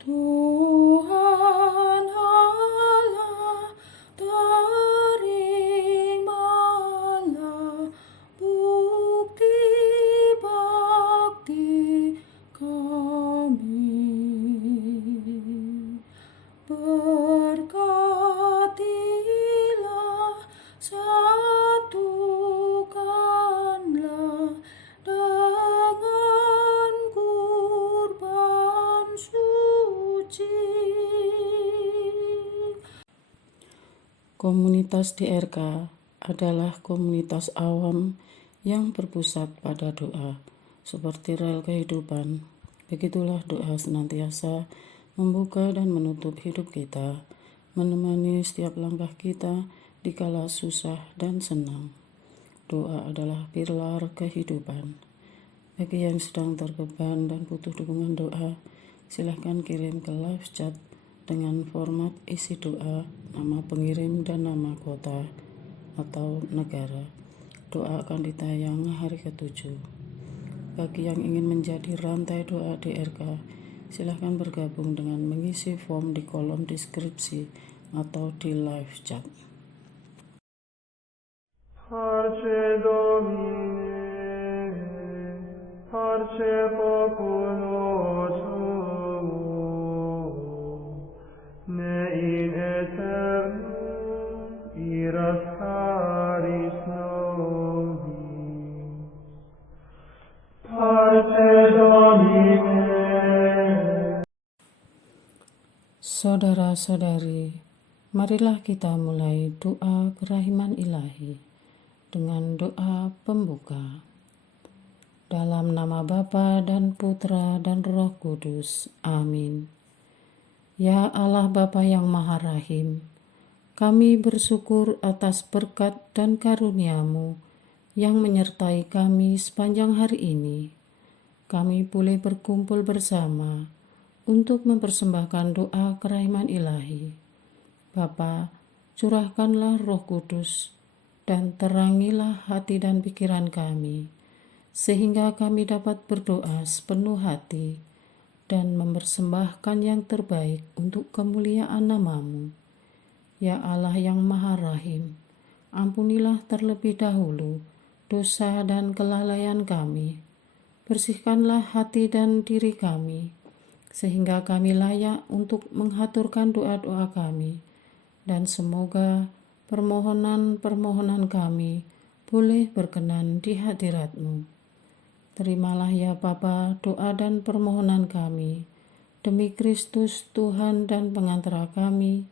Tuhan Allah, terimalah bukti bakti kami. Berkatilah, satukanlah dengan kurban suci. Komunitas DRK adalah komunitas awam yang berpusat pada doa, seperti rel kehidupan. Begitulah doa senantiasa membuka dan menutup hidup kita, menemani setiap langkah kita di kala susah dan senang. Doa adalah pilar kehidupan. Bagi yang sedang terbeban dan butuh dukungan doa, silahkan kirim ke live chat dengan format isi doa, nama pengirim dan nama kota atau negara. Doa akan ditayang hari ke-7. Bagi yang ingin menjadi rantai doa DRK, silahkan bergabung dengan mengisi form di kolom deskripsi atau di live chat. Parce Domine, parce populo tuo, ne in aeternum iras caris nobis. Parce Domine. Saudara-saudari, marilah kita mulai doa kerahiman ilahi dengan doa pembuka. Dalam nama Bapa dan Putra dan Roh Kudus. Amin. Ya Allah Bapa yang Maha Rahim, kami bersyukur atas berkat dan karunia-Mu yang menyertai kami sepanjang hari ini. Kami boleh berkumpul bersama untuk mempersembahkan doa kerahiman ilahi. Bapa, curahkanlah Roh Kudus dan terangilah hati dan pikiran kami, sehingga kami dapat berdoa sepenuh hati dan mempersembahkan yang terbaik untuk kemuliaan nama-Mu. Ya Allah yang Maha Rahim, ampunilah terlebih dahulu dosa dan kelalaian kami. Bersihkanlah hati dan diri kami, sehingga kami layak untuk menghaturkan doa-doa kami, dan semoga permohonan-permohonan kami boleh berkenan di hadirat-Mu. Terimalah ya Bapa doa dan permohonan kami, demi Kristus Tuhan dan pengantara kami,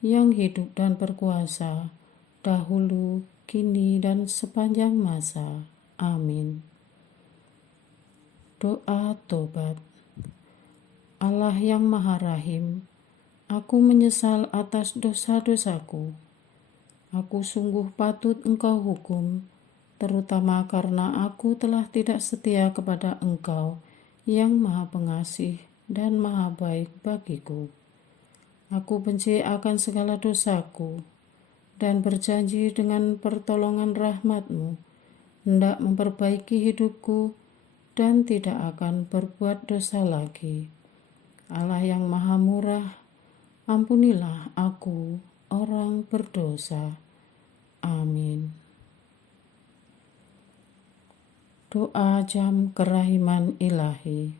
yang hidup dan berkuasa, dahulu, kini, dan sepanjang masa. Amin. Doa tobat. Allah yang Maha Rahim, aku menyesal atas dosa-dosaku. Aku sungguh patut Engkau hukum, terutama karena aku telah tidak setia kepada Engkau yang Maha Pengasih dan Maha Baik bagiku. Aku benci akan segala dosaku dan berjanji dengan pertolongan rahmat-Mu hendak memperbaiki hidupku dan tidak akan berbuat dosa lagi. Allah yang Maha Murah, ampunilah aku, orang berdosa. Amin. Doa jam kerahiman ilahi.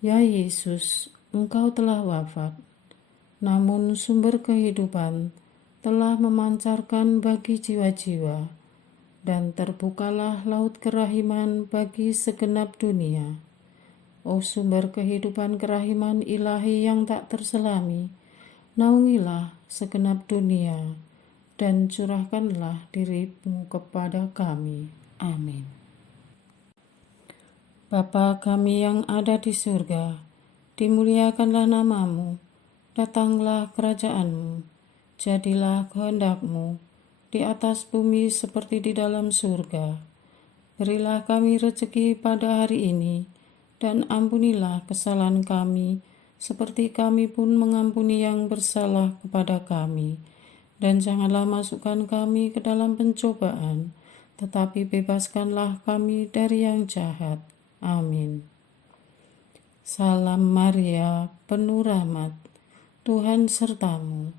Ya Yesus, Engkau telah wafat, namun sumber kehidupan telah memancarkan bagi jiwa-jiwa, dan terbukalah laut kerahiman bagi segenap dunia. O sumber kehidupan kerahiman ilahi yang tak terselami, naungilah segenap dunia, dan curahkanlah diri-Mu kepada kami. Amin. Bapa kami yang ada di surga, dimuliakanlah nama-Mu, datanglah kerajaan-Mu, jadilah kehendak-Mu di atas bumi seperti di dalam surga. Berilah kami rezeki pada hari ini, dan ampunilah kesalahan kami, seperti kami pun mengampuni yang bersalah kepada kami. Dan janganlah masukkan kami ke dalam pencobaan, tetapi bebaskanlah kami dari yang jahat. Amin. Salam Maria, penuh rahmat, Tuhan sertamu.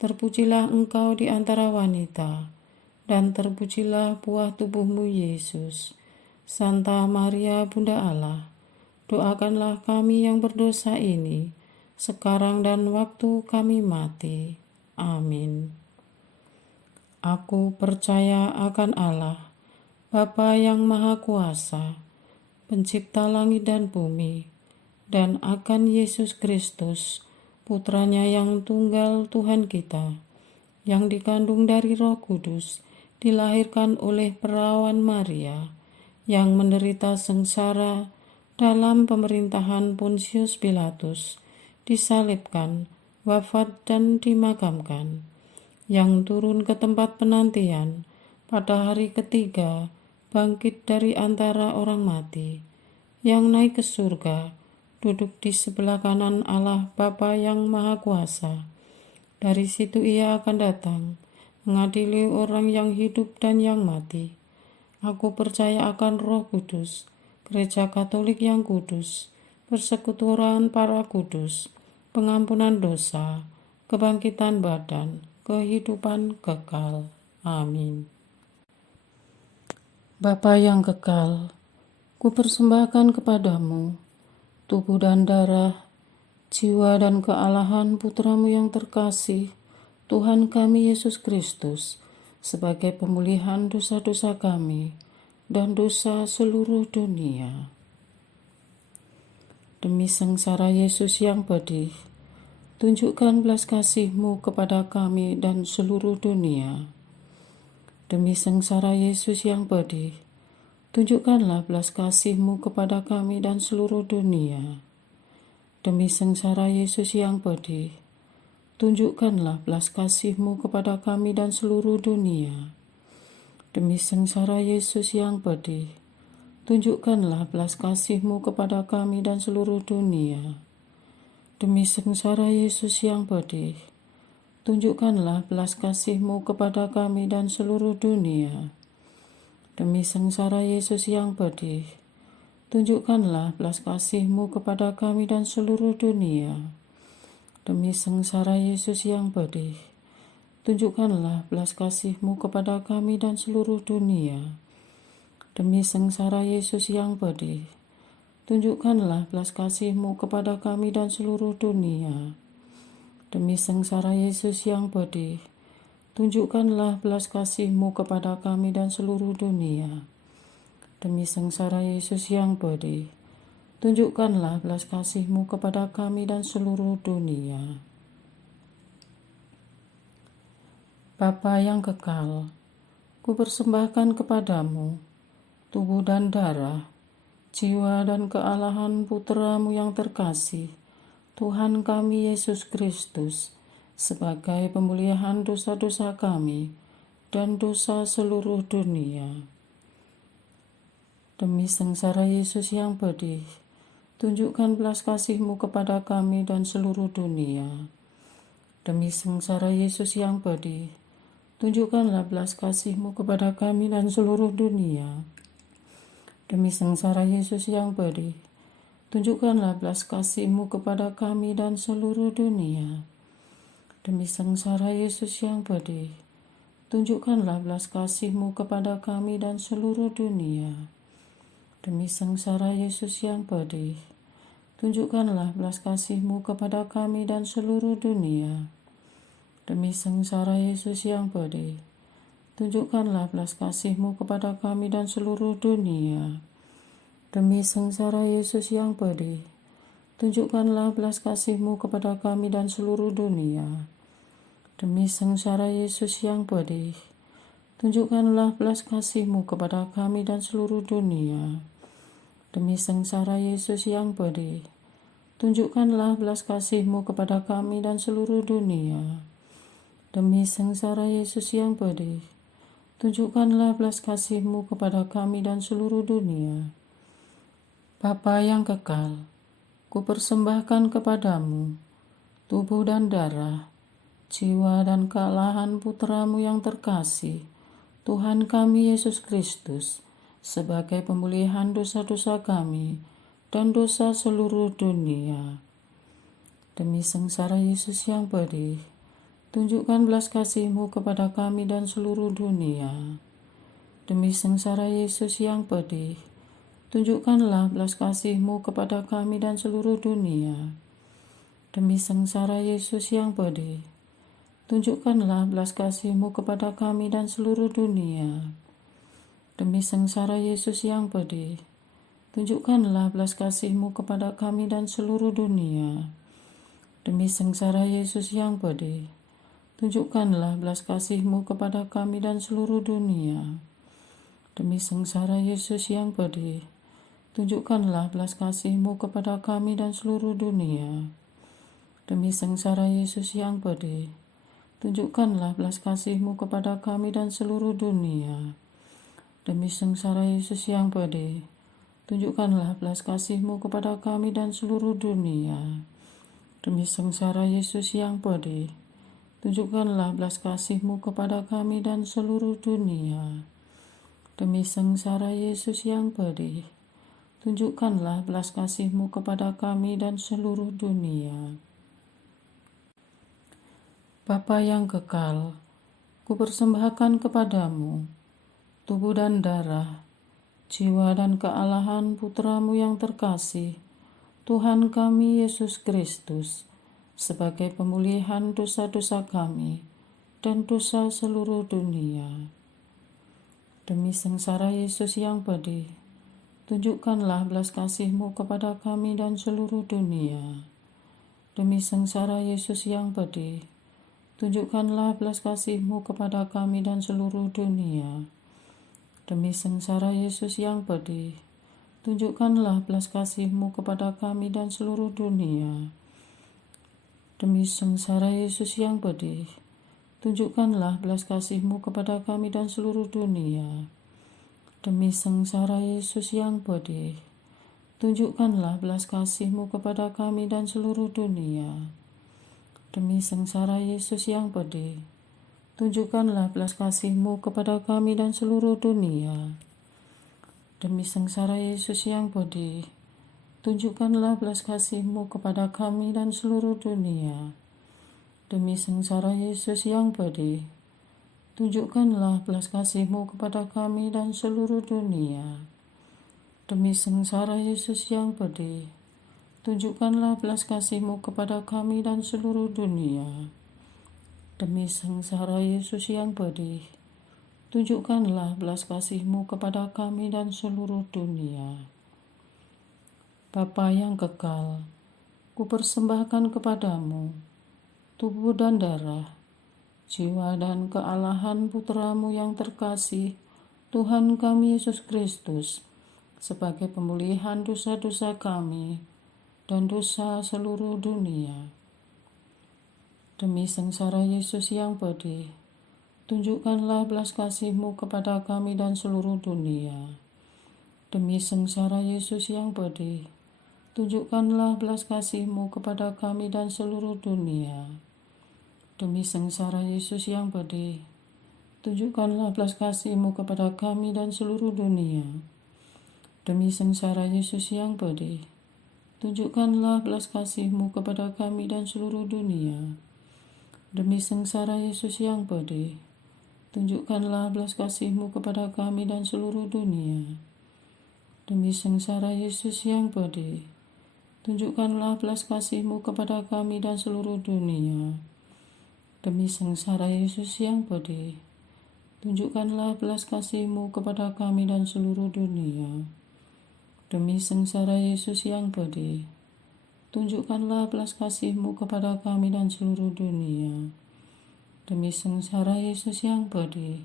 Terpujilah engkau di antara wanita, dan terpujilah buah tubuhmu Yesus. Santa Maria, Bunda Allah, doakanlah kami yang berdosa ini, sekarang dan waktu kami mati. Amin. Aku percaya akan Allah, Bapa yang Maha Kuasa, Pencipta langit dan bumi, dan akan Yesus Kristus, Putranya yang tunggal Tuhan kita, yang dikandung dari Roh Kudus, dilahirkan oleh perawan Maria, yang menderita sengsara dalam pemerintahan Pontius Pilatus, disalibkan, wafat dan dimakamkan, yang turun ke tempat penantian, pada hari ketiga bangkit dari antara orang mati, yang naik ke surga, duduk di sebelah kanan Allah Bapa yang Maha Kuasa. Dari situ ia akan datang, mengadili orang yang hidup dan yang mati. Aku percaya akan Roh Kudus, Gereja Katolik yang kudus, persekutuan para kudus, pengampunan dosa, kebangkitan badan, kehidupan kekal. Amin. Bapa yang kekal, kupersembahkan kepadamu tubuh dan darah, jiwa dan kealahan Putramu yang terkasih, Tuhan kami Yesus Kristus, sebagai pemulihan dosa-dosa kami dan dosa seluruh dunia. Demi sengsara Yesus yang pedih, tunjukkan belas kasih-Mu kepada kami dan seluruh dunia. Demi sengsara Yesus yang pedih, tunjukkanlah belas kasih-Mu kepada kami dan seluruh dunia. Demi sengsara Yesus yang pedih, tunjukkanlah belas kasih-Mu kepada kami dan seluruh dunia. Demi sengsara Yesus yang pedih, tunjukkanlah belas kasih-Mu kepada kami dan seluruh dunia. Demi sengsara Yesus yang pedih, tunjukkanlah belas kasih-Mu kepada kami dan seluruh dunia. Demi sengsara Yesus yang pedih, tunjukkanlah belas kasih-Mu kepada kami dan seluruh dunia. Demi sengsara Yesus yang pedih, tunjukkanlah belas kasih-Mu kepada kami dan seluruh dunia. Demi sengsara Yesus yang pedih, tunjukkanlah belas kasih-Mu kepada kami dan seluruh dunia. Demi sengsara Yesus yang pedih, tunjukkanlah belas kasih-Mu kepada kami dan seluruh dunia. Demi sengsara Yesus yang pedih, tunjukkanlah belas kasih-Mu kepada kami dan seluruh dunia. Bapa yang kekal, kupersembahkan kepadamu tubuh dan darah, jiwa dan kealahan Putra-Mu yang terkasih, Tuhan kami Yesus Kristus, sebagai pemulihan dosa-dosa kami dan dosa seluruh dunia. Demi sengsara Yesus yang pedih, tunjukkan belas kasih-Mu kepada kami dan seluruh dunia. Demi sengsara Yesus yang pedih, tunjukkanlah belas kasih-Mu kepada kami dan seluruh dunia. Demi sengsara Yesus yang pedih, tunjukkanlah belas kasih-Mu kepada kami dan seluruh dunia. Demi sengsara Yesus yang pedih, tunjukkanlah belas kasih-Mu kepada kami dan seluruh dunia. Demi sengsara Yesus yang pedih, tunjukkanlah belas kasih-Mu kepada kami dan seluruh dunia. Demi sengsara Yesus yang pedih, tunjukkanlah belas kasih-Mu kepada kami dan seluruh dunia. Demi sengsara Yesus yang pedih, tunjukkanlah belas kasih-Mu kepada kami dan seluruh dunia. Demi sengsara Yesus yang pedih, tunjukkanlah belas kasih-Mu kepada kami dan seluruh dunia. Demi sengsara Yesus yang pedih, tunjukkanlah belas kasih-Mu kepada kami dan seluruh dunia. Demi sengsara Yesus yang pedih, tunjukkanlah belas kasih-Mu kepada kami dan seluruh dunia. Bapa yang kekal, kupersembahkan kepadamu tubuh dan darah, jiwa dan kealahan Putra-Mu yang terkasih, Tuhan kami Yesus Kristus, sebagai pemulihan dosa-dosa kami dan dosa seluruh dunia. Demi sengsara Yesus yang pedih, tunjukkan belas kasih-Mu kepada kami dan seluruh dunia. Demi sengsara Yesus yang pedih, tunjukkanlah belas kasih-Mu kepada kami dan seluruh dunia. Demi sengsara Yesus yang pedih, tunjukkanlah belas kasih-Mu kepada kami dan seluruh dunia. Demi sengsara Yesus yang pedih, tunjukkanlah belas kasih-Mu kepada kami dan seluruh dunia. Demi sengsara Yesus yang pedih, tunjukkanlah belas kasih-Mu kepada kami dan seluruh dunia. Demi sengsara Yesus yang pedih, tunjukkanlah belas kasih-Mu kepada kami dan seluruh dunia. Demi sengsara Yesus yang pedih, tunjukkanlah belas kasih-Mu kepada kami dan seluruh dunia. Demi sengsara Yesus yang pedih, tunjukkanlah belas kasih-Mu kepada kami dan seluruh dunia. Demi sengsara Yesus yang pedih, tunjukkanlah belas kasih-Mu kepada kami dan seluruh dunia. Demi sengsara Yesus yang pedih, tunjukkanlah belas kasih-Mu kepada kami dan seluruh dunia. Bapa yang kekal, kupersembahkan kepadamu tubuh dan darah, jiwa dan kealahan Putra-Mu yang terkasih, Tuhan kami Yesus Kristus, sebagai pemulihan dosa-dosa kami dan dosa seluruh dunia. Demi sengsara Yesus yang pedih, tunjukkanlah belas kasih-Mu kepada kami dan seluruh dunia. Demi sengsara Yesus yang pedih, tunjukkanlah belas kasih-Mu kepada kami dan seluruh dunia. Demi sengsara Yesus yang pedih, tunjukkanlah belas kasih-Mu kepada kami dan seluruh dunia. Demi sengsara Yesus yang pedih, tunjukkanlah belas kasih-Mu kepada kami dan seluruh dunia. Demi sengsara Yesus yang pedih, tunjukkanlah belas kasih-Mu kepada kami dan seluruh dunia. Demi sengsara Yesus yang pedih, tunjukkanlah belas kasih-Mu kepada kami dan seluruh dunia. Demi sengsara Yesus yang pedih, tunjukkanlah belas kasih-Mu kepada kami dan seluruh dunia. Demi sengsara Yesus yang pedih, tunjukkanlah belas kasih-Mu kepada kami dan seluruh dunia. Demi sengsara Yesus yang pedih, tunjukkanlah belas kasih-Mu kepada kami dan seluruh dunia. Demi sengsara Yesus yang pedih, tunjukkanlah belas kasih-Mu kepada kami dan seluruh dunia. Bapa yang kekal, kupersembahkan kepadamu tubuh dan darah, jiwa dan kealahan Putra-Mu yang terkasih, Tuhan kami Yesus Kristus, sebagai pemulihan dosa-dosa kami dan dosa seluruh dunia. Demi sengsara Yesus yang pedih, tunjukkanlah belas kasih-Mu kepada kami dan seluruh dunia. Demi sengsara Yesus yang pedih, tunjukkanlah belas kasih-Mu kepada kami dan seluruh dunia. Demi sengsara Yesus yang pedih, tunjukkanlah belas kasih-Mu kepada kami dan seluruh dunia. Demi sengsara Yesus yang pedih, tunjukkanlah belas kasih-Mu kepada kami dan seluruh dunia. Demi sengsara Yesus yang pedih, tunjukkanlah belas kasih-Mu kepada kami dan seluruh dunia. Demi sengsara Yesus yang pedih, tunjukkanlah belas kasih-Mu kepada kami dan seluruh dunia. Demi sengsara Yesus yang pedih, tunjukkanlah belas kasih-Mu kepada kami dan seluruh dunia. Demi sengsara Yesus yang pedih, tunjukkanlah belas kasih-Mu kepada kami dan seluruh dunia. Demi sengsara Yesus yang pedih,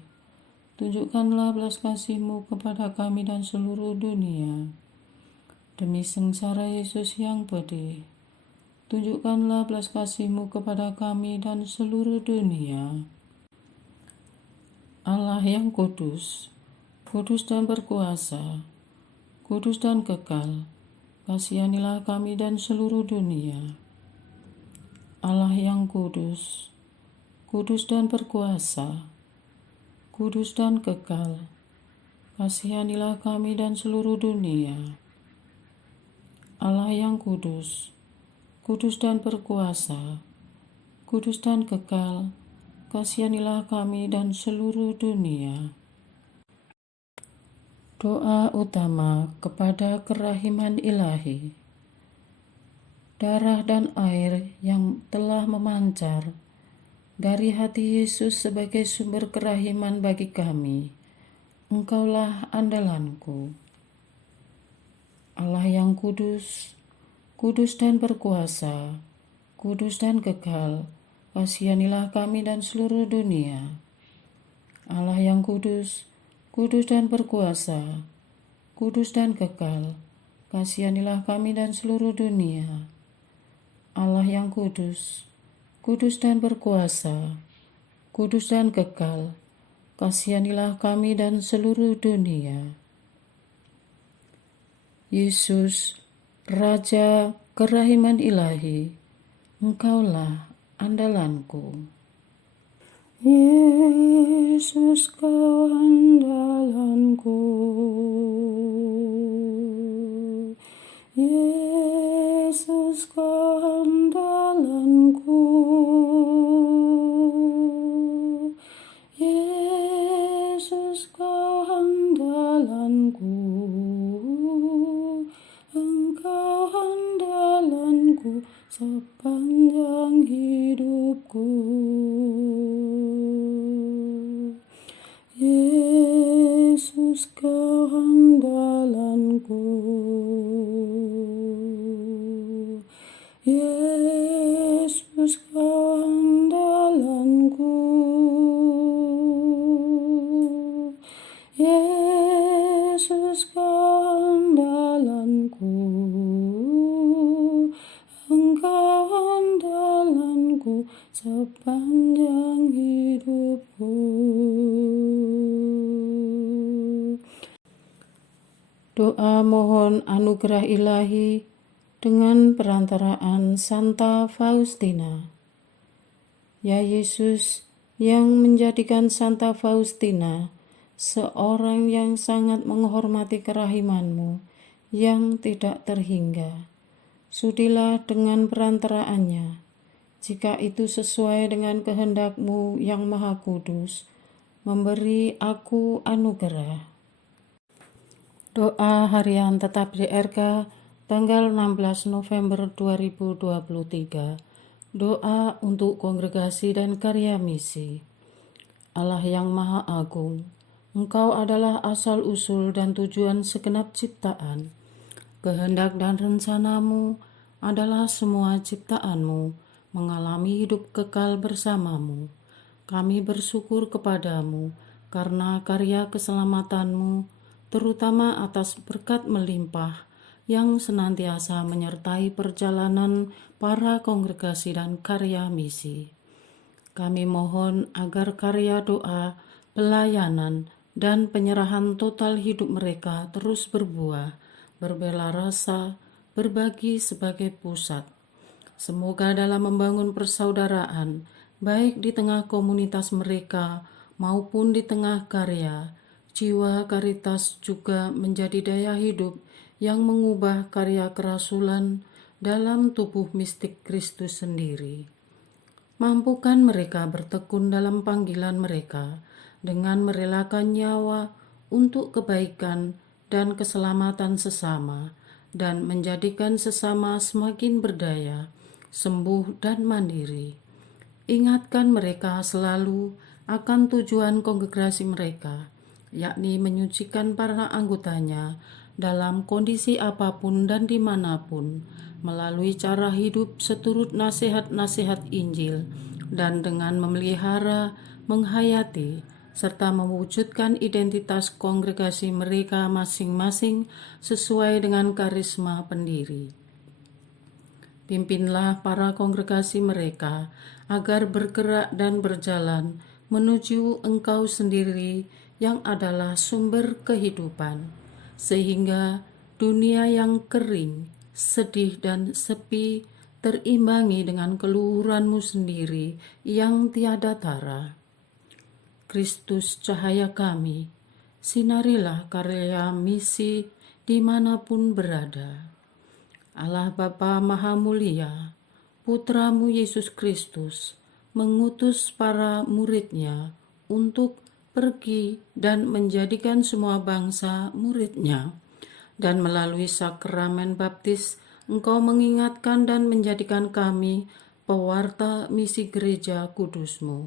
tunjukkanlah belas kasih-Mu kepada kami dan seluruh dunia. Demi sengsara Yesus yang pedih, tunjukkanlah belas kasih-Mu kepada kami dan seluruh dunia. Allah yang kudus, kudus dan berkuasa, kudus dan kekal, kasihanilah kami dan seluruh dunia. Allah yang kudus, kudus dan berkuasa, kudus dan kekal, kasihanilah kami dan seluruh dunia. Allah yang kudus, kudus dan berkuasa, kudus dan kekal, kasihanilah kami dan seluruh dunia. Doa utama kepada kerahiman ilahi. Darah dan air yang telah memancar dari hati Yesus sebagai sumber kerahiman bagi kami, Engkaulah andalanku. Allah yang kudus, kudus dan berkuasa, kudus dan kekal, kasihanilah kami dan seluruh dunia. Allah yang kudus, kudus dan berkuasa, kudus dan kekal, kasihanilah kami dan seluruh dunia. Allah yang kudus, kudus dan berkuasa, kudus dan kekal, kasihanilah kami dan seluruh dunia. Yesus, Raja kerahiman ilahi, Engkaulah andalanku. Yesus, Kau andalanku. Yesus, Kau andalanku. Yesus, Kau andalanku. Engkau andalanku sepanjang hidupku. Yesus, Kau andalanku. Yesus, Kau andalanku. Yesus, Kau andalanku. Engkau andalanku sepanjang hidupku. Doa mohon anugerah ilahi dengan perantaraan Santa Faustina. Ya Yesus, yang menjadikan Santa Faustina seorang yang sangat menghormati kerahiman-Mu yang tidak terhingga, sudilah dengan perantaraannya, jika itu sesuai dengan kehendak-Mu yang maha kudus, memberi aku anugerah. Doa harian tetap DRK tanggal 16 November 2023. Doa untuk kongregasi dan karya misi. Allah yang maha agung, Engkau adalah asal-usul dan tujuan segenap ciptaan. Kehendak dan rencana-Mu adalah semua ciptaan-Mu mengalami hidup kekal bersama-Mu. Kami bersyukur kepada-Mu karena karya keselamatan-Mu, terutama atas berkat melimpah yang senantiasa menyertai perjalanan para kongregasi dan karya misi. Kami mohon agar karya doa, pelayanan, dan penyerahan total hidup mereka terus berbuah, berbela rasa, berbagi sebagai pusat. Semoga dalam membangun persaudaraan, baik di tengah komunitas mereka maupun di tengah karya, jiwa karitas juga menjadi daya hidup yang mengubah karya kerasulan dalam tubuh mistik Kristus sendiri. Mampukan mereka bertekun dalam panggilan mereka dengan merelakan nyawa untuk kebaikan dan keselamatan sesama, dan menjadikan sesama semakin berdaya, sembuh dan mandiri. Ingatkan mereka selalu akan tujuan kongregasi mereka, yakni menyucikan para anggotanya dalam kondisi apapun dan dimanapun, melalui cara hidup seturut nasihat-nasihat Injil, dan dengan memelihara, menghayati, serta mewujudkan identitas kongregasi mereka masing-masing sesuai dengan karisma pendiri. Pimpinlah para kongregasi mereka agar bergerak dan berjalan menuju Engkau sendiri yang adalah sumber kehidupan, sehingga dunia yang kering, sedih dan sepi terimbangi dengan keluhuran-Mu sendiri yang tiada tara. Kristus cahaya kami, sinarilah karya misi dimanapun berada. Allah Bapa Maha Mulia, Putra-Mu Yesus Kristus mengutus para murid-Nya untuk pergi dan menjadikan semua bangsa murid-Nya, dan melalui sakramen baptis Engkau mengingatkan dan menjadikan kami pewarta misi gereja kudus-Mu.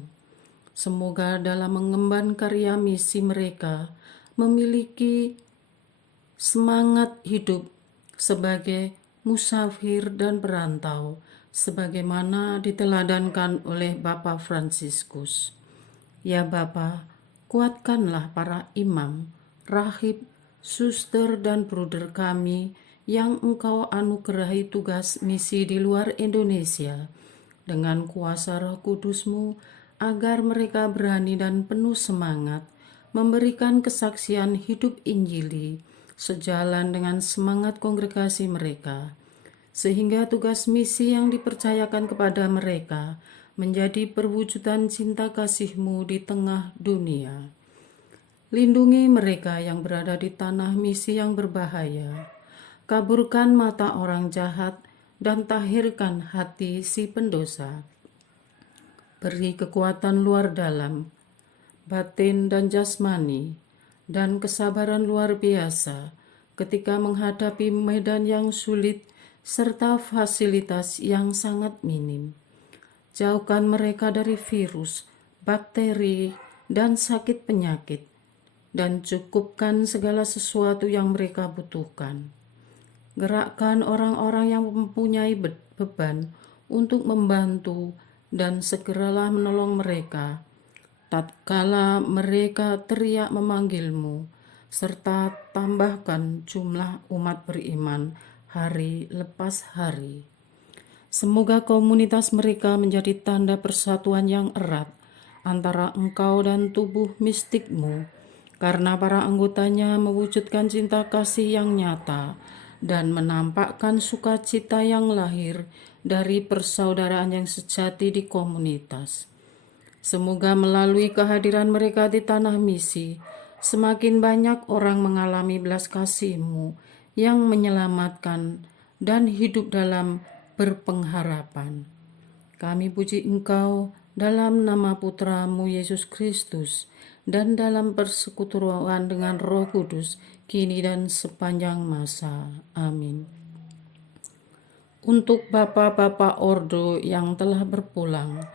Semoga dalam mengemban karya misi mereka memiliki semangat hidup sebagai musafir dan perantau, sebagaimana diteladankan oleh Bapa Fransiskus. Ya Bapa, kuatkanlah para imam, rahib, suster dan bruder kami yang Engkau anugerahi tugas misi di luar Indonesia dengan kuasa Roh Kudus-Mu, agar mereka berani dan penuh semangat memberikan kesaksian hidup Injili sejalan dengan semangat kongregasi mereka, sehingga tugas misi yang dipercayakan kepada mereka menjadi perwujudan cinta kasih-Mu di tengah dunia. Lindungi mereka yang berada di tanah misi yang berbahaya, kaburkan mata orang jahat dan tahirkan hati si pendosa. Beri kekuatan luar dalam, batin dan jasmani, dan kesabaran luar biasa ketika menghadapi medan yang sulit serta fasilitas yang sangat minim. Jauhkan mereka dari virus, bakteri, dan sakit penyakit, dan cukupkan segala sesuatu yang mereka butuhkan. Gerakkan orang-orang yang mempunyai beban untuk membantu dan segeralah menolong mereka tatkala mereka teriak memanggil-Mu, serta tambahkan jumlah umat beriman hari lepas hari. Semoga komunitas mereka menjadi tanda persatuan yang erat antara Engkau dan tubuh mistik-Mu, karena para anggotanya mewujudkan cinta kasih yang nyata dan menampakkan sukacita yang lahir dari persaudaraan yang sejati di komunitas. Semoga melalui kehadiran mereka di tanah misi, semakin banyak orang mengalami belas kasih-Mu yang menyelamatkan dan hidup dalam berpengharapan. Kami puji Engkau dalam nama Putra-Mu Yesus Kristus dan dalam persekutuan dengan Roh Kudus, kini dan sepanjang masa. Amin. Untuk Bapak-Bapak Ordo yang telah berpulang,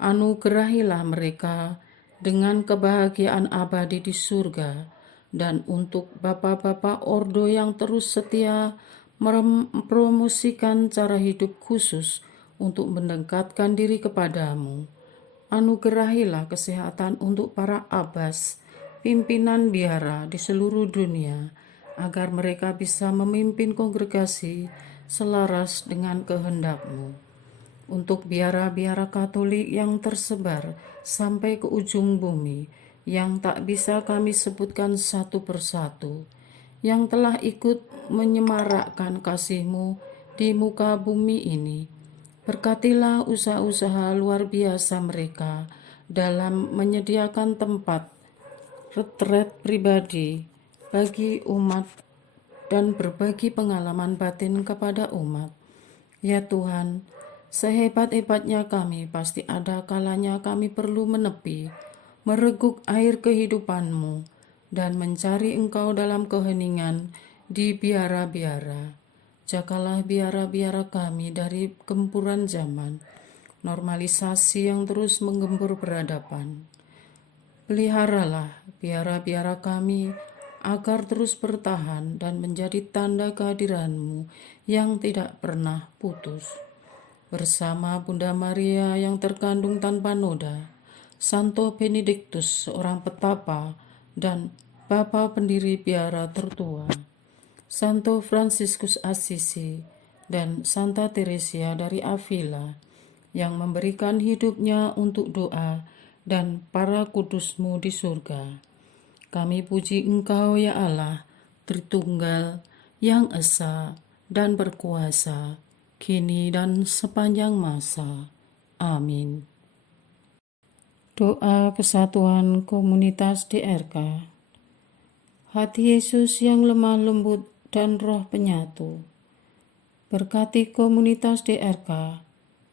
anugerahilah mereka dengan kebahagiaan abadi di surga, dan untuk Bapak-Bapak Ordo yang terus setia mempromosikan cara hidup khusus untuk mendekatkan diri kepadamu, anugerahilah kesehatan untuk para abbas, pimpinan biara di seluruh dunia, agar mereka bisa memimpin kongregasi selaras dengan kehendak-Mu. Untuk biara-biara Katolik yang tersebar sampai ke ujung bumi, yang tak bisa kami sebutkan satu persatu, yang telah ikut menyemarakkan kasih-Mu di muka bumi ini, berkatilah usaha-usaha luar biasa mereka dalam menyediakan tempat retret pribadi bagi umat dan berbagi pengalaman batin kepada umat. Ya Tuhan, sehebat-hebatnya kami, pasti ada kalanya kami perlu menepi, mereguk air kehidupan-Mu, dan mencari Engkau dalam keheningan di biara-biara. Jagalah biara-biara kami dari gempuran zaman, normalisasi yang terus menggempur peradaban. Peliharalah biara-biara kami agar terus bertahan dan menjadi tanda kehadiran-Mu yang tidak pernah putus. Bersama Bunda Maria yang terkandung tanpa noda, Santo Benediktus seorang petapa dan Bapa pendiri biara tertua, Santo Fransiskus Assisi dan Santa Teresia dari Avila yang memberikan hidupnya untuk doa dan para kudus-Mu di surga. Kami puji Engkau ya Allah, Tritunggal, yang esa dan berkuasa, kini dan sepanjang masa. Amin. Doa kesatuan komunitas DRK. Hati Yesus yang lemah lembut dan roh penyatu, Berkati komunitas DRK,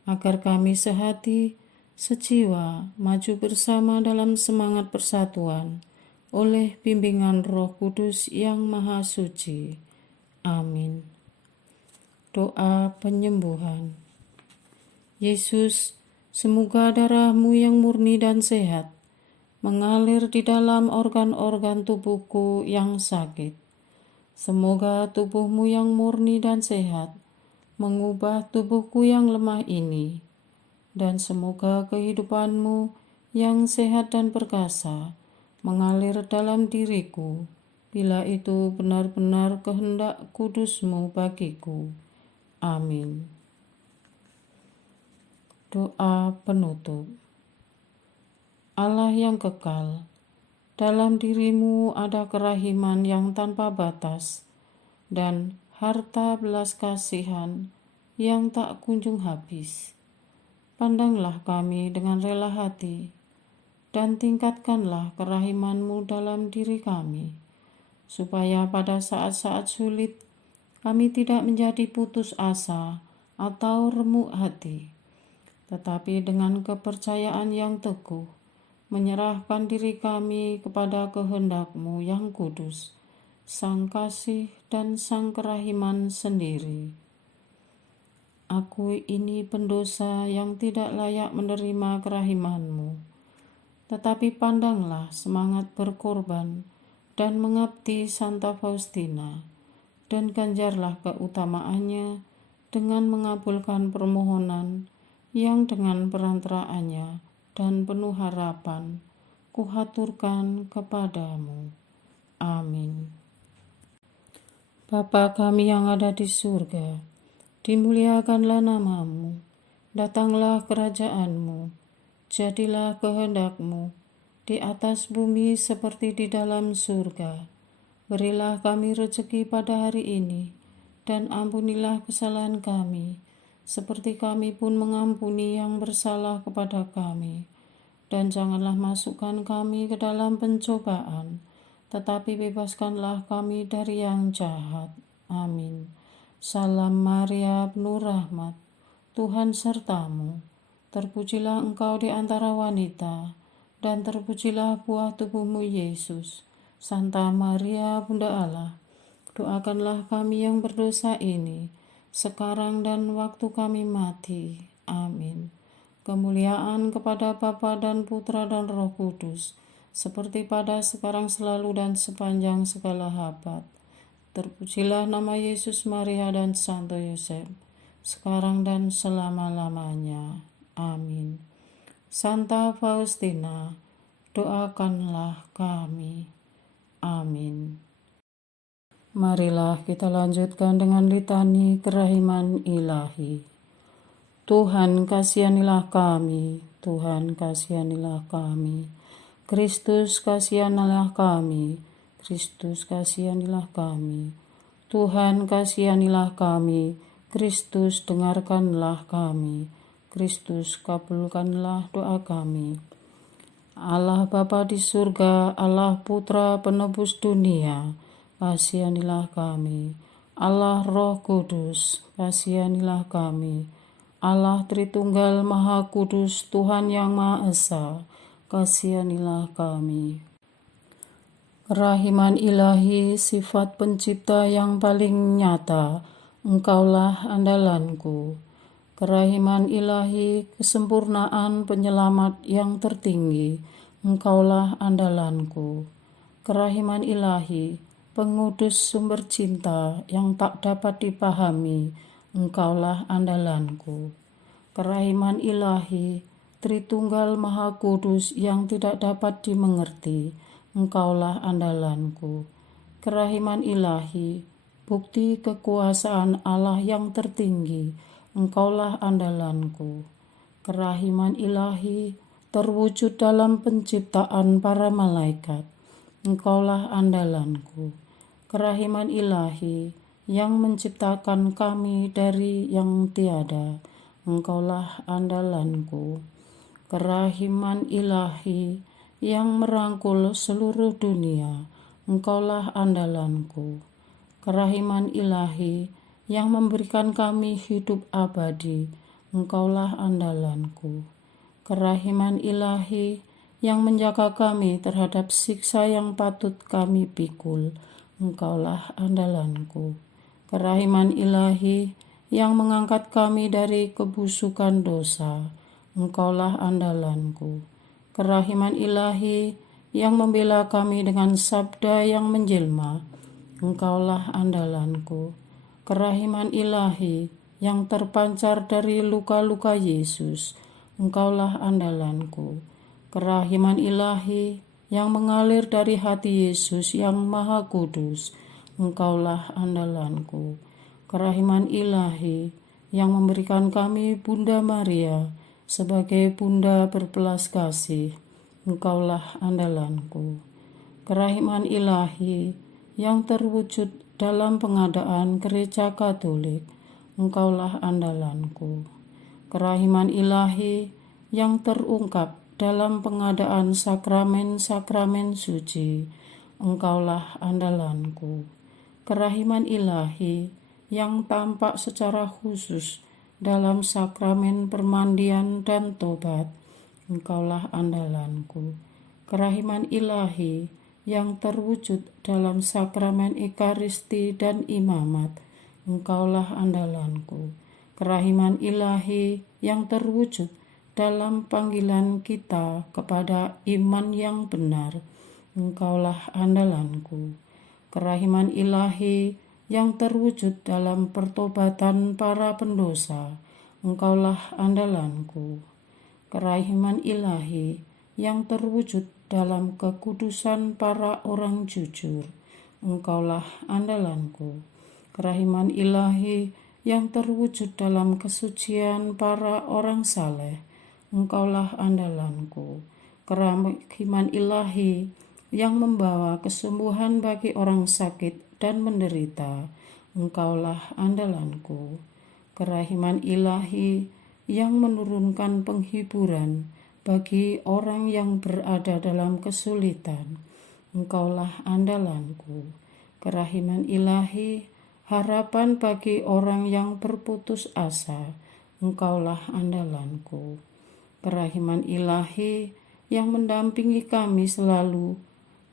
agar kami sehati, sejiwa, maju bersama dalam semangat persatuan, oleh bimbingan Roh Kudus yang Maha Suci. Amin. Doa penyembuhan. Yesus, semoga darah-Mu yang murni dan sehat mengalir di dalam organ-organ tubuhku yang sakit. Semoga tubuh-Mu yang murni dan sehat mengubah tubuhku yang lemah ini, dan semoga kehidupan-Mu yang sehat dan perkasa mengalir dalam diriku, bila itu benar-benar kehendak kudus-Mu bagiku. Amin. Doa penutup. Allah yang kekal, dalam diri-Mu ada kerahiman yang tanpa batas dan harta belas kasihan yang tak kunjung habis. Pandanglah kami dengan rela hati dan tingkatkanlah kerahiman-Mu dalam diri kami, supaya pada saat-saat sulit kami tidak menjadi putus asa atau remuk hati, tetapi dengan kepercayaan yang teguh menyerahkan diri kami kepada kehendak-Mu yang kudus, Sang Kasih dan Sang Kerahiman sendiri. Aku ini pendosa yang tidak layak menerima kerahiman-Mu, tetapi pandanglah semangat berkorban dan mengabdi Santa Faustina, dan ganjarlah keutamaannya dengan mengabulkan permohonan yang dengan perantaraannya dan penuh harapan kuhaturkan kepadamu. Amin. Bapa kami yang ada di surga, dimuliakanlah nama-Mu, datanglah kerajaan-Mu, jadilah kehendak-Mu di atas bumi seperti di dalam surga. Berilah kami rezeki pada hari ini, dan ampunilah kesalahan kami, seperti kami pun mengampuni yang bersalah kepada kami. Dan janganlah masukkan kami ke dalam pencobaan, tetapi bebaskanlah kami dari yang jahat. Amin. Salam Maria, penuh rahmat, Tuhan serta-Mu. Terpujilah Engkau di antara wanita, dan terpujilah buah tubuh-Mu Yesus. Santa Maria, Bunda Allah, doakanlah kami yang berdosa ini, sekarang dan waktu kami mati. Amin. Kemuliaan kepada Bapa dan Putra dan Roh Kudus, seperti pada sekarang, selalu, dan sepanjang segala abad. Terpujilah nama Yesus, Maria, dan Santo Yosef, sekarang dan selama-lamanya. Amin. Santa Faustina, doakanlah kami. Amin. Marilah kita lanjutkan dengan litani kerahiman ilahi. Tuhan kasihanilah kami, Tuhan kasihanilah kami, Kristus kasihanilah kami, Kristus kasihanilah kami, Tuhan kasihanilah kami, Kristus dengarkanlah kami, Kristus kabulkanlah doa kami. Allah Bapa di surga, Allah Putra penebus dunia, kasihanilah kami. Allah Roh Kudus, kasihanilah kami. Allah Tritunggal Maha Kudus, Tuhan yang Maha Esa, kasihanilah kami. Kerahiman ilahi, sifat pencipta yang paling nyata, Engkaulah andalanku. Kerahiman ilahi, kesempurnaan penyelamat yang tertinggi, Engkaulah andalanku. Kerahiman ilahi, pengudus sumber cinta yang tak dapat dipahami, Engkaulah andalanku. Kerahiman ilahi, Tritunggal Maha Kudus yang tidak dapat dimengerti, Engkaulah andalanku. Kerahiman ilahi, bukti kekuasaan Allah yang tertinggi, Engkaulah andalanku. Kerahiman ilahi, terwujud dalam penciptaan para malaikat, Engkaulah andalanku. Kerahiman ilahi, yang menciptakan kami dari yang tiada, Engkaulah andalanku. Kerahiman ilahi, yang merangkul seluruh dunia, Engkaulah andalanku. Kerahiman ilahi, yang memberikan kami hidup abadi, Engkaulah andalanku. Kerahiman ilahi yang menjaga kami terhadap siksa yang patut kami pikul, Engkaulah andalanku. Kerahiman ilahi yang mengangkat kami dari kebusukan dosa, Engkaulah andalanku. Kerahiman ilahi yang membela kami dengan sabda yang menjelma, Engkaulah andalanku. Kerahiman ilahi yang terpancar dari luka-luka Yesus, Engkaulah andalanku. Kerahiman ilahi yang mengalir dari hati Yesus yang Maha Kudus, Engkaulah andalanku. Kerahiman ilahi yang memberikan kami Bunda Maria sebagai Bunda berbelas kasih, Engkaulah andalanku. Kerahiman ilahi yang terwujud dalam pengadaan Gereja Katolik, Engkaulah andalanku. Kerahiman ilahi yang terungkap dalam pengadaan sakramen-sakramen suci, Engkaulah andalanku. Kerahiman ilahi yang tampak secara khusus dalam sakramen permandian dan tobat, Engkaulah andalanku. Kerahiman ilahi yang terwujud dalam sakramen Ekaristi dan imamat, Engkaulah andalanku. Kerahiman ilahi yang terwujud dalam panggilan kita kepada iman yang benar, Engkaulah andalanku. Kerahiman ilahi yang terwujud dalam pertobatan para pendosa, Engkaulah andalanku. Kerahiman ilahi yang terwujud dalam kekudusan para orang jujur, Engkaulah andalanku. Kerahiman ilahi yang terwujud dalam kesucian para orang saleh, Engkaulah andalanku. Kerahiman ilahi yang membawa kesembuhan bagi orang sakit dan menderita, Engkaulah andalanku. Kerahiman ilahi yang menurunkan penghiburan bagi orang yang berada dalam kesulitan, Engkaulah andalanku. Kerahiman ilahi, harapan bagi orang yang berputus asa, Engkaulah andalanku. Kerahiman ilahi yang mendampingi kami selalu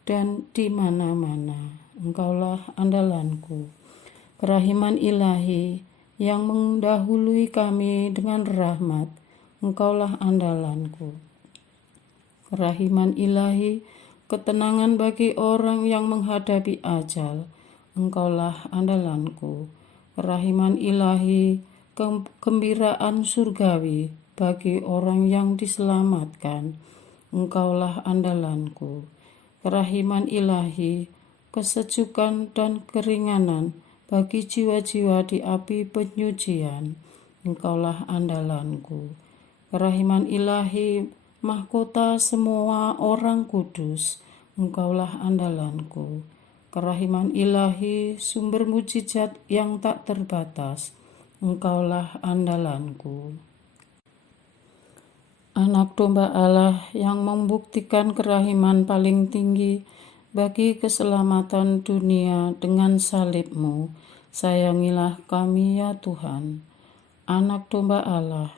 dan di mana-mana, Engkaulah andalanku. Kerahiman ilahi yang mendahului kami dengan rahmat, Engkaulah andalanku. Kerahiman ilahi, ketenangan bagi orang yang menghadapi ajal, Engkaulah andalanku. Kerahiman ilahi, kegembiraan surgawi bagi orang yang diselamatkan, Engkaulah andalanku. Kerahiman ilahi, kesejukan dan keringanan bagi jiwa-jiwa di api penyucian, Engkaulah andalanku. Kerahiman ilahi, mahkota semua orang kudus, Engkaulah andalanku. Kerahiman ilahi, sumber mujizat yang tak terbatas, Engkaulah andalanku. Anak domba Allah yang membuktikan kerahiman paling tinggi bagi keselamatan dunia dengan salib-Mu, sayangilah kami ya Tuhan. Anak domba Allah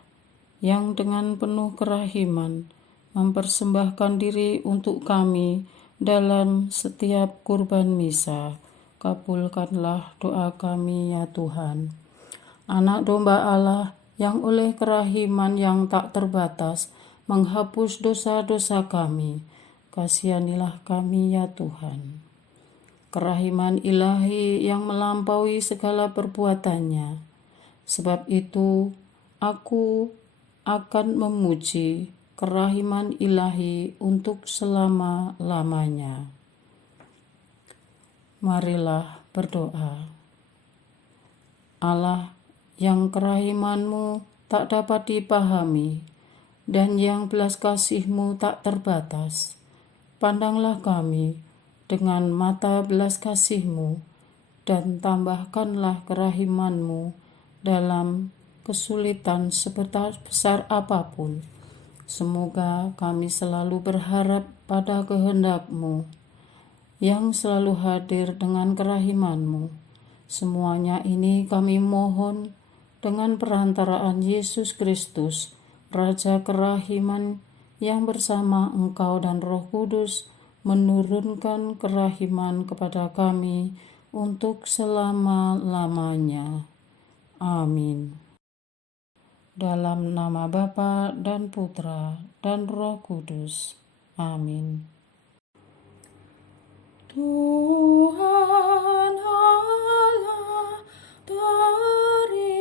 yang dengan penuh kerahiman mempersembahkan diri untuk kami dalam setiap kurban misa, kabulkanlah doa kami ya Tuhan. Anak domba Allah yang oleh kerahiman yang tak terbatas menghapus dosa-dosa kami, kasihanilah kami ya Tuhan. Kerahiman ilahi yang melampaui segala perbuatannya, sebab itu aku akan memuji kerahiman ilahi untuk selama-lamanya. Marilah berdoa. Allah yang kerahiman-Mu tak dapat dipahami dan yang belas kasih-Mu tak terbatas, pandanglah kami dengan mata belas kasih-Mu dan tambahkanlah kerahiman-Mu dalam kesulitan sebesar apapun. Semoga kami selalu berharap pada kehendak-Mu yang selalu hadir dengan kerahiman-Mu, Semuanya ini kami mohon dengan perantaraan Yesus Kristus, Raja kerahiman, yang bersama Engkau dan Roh Kudus menurunkan kerahiman kepada kami untuk selama-lamanya. Amin. Dalam nama Bapa dan Putra dan Roh Kudus. Amin. Tuhan Allah, beri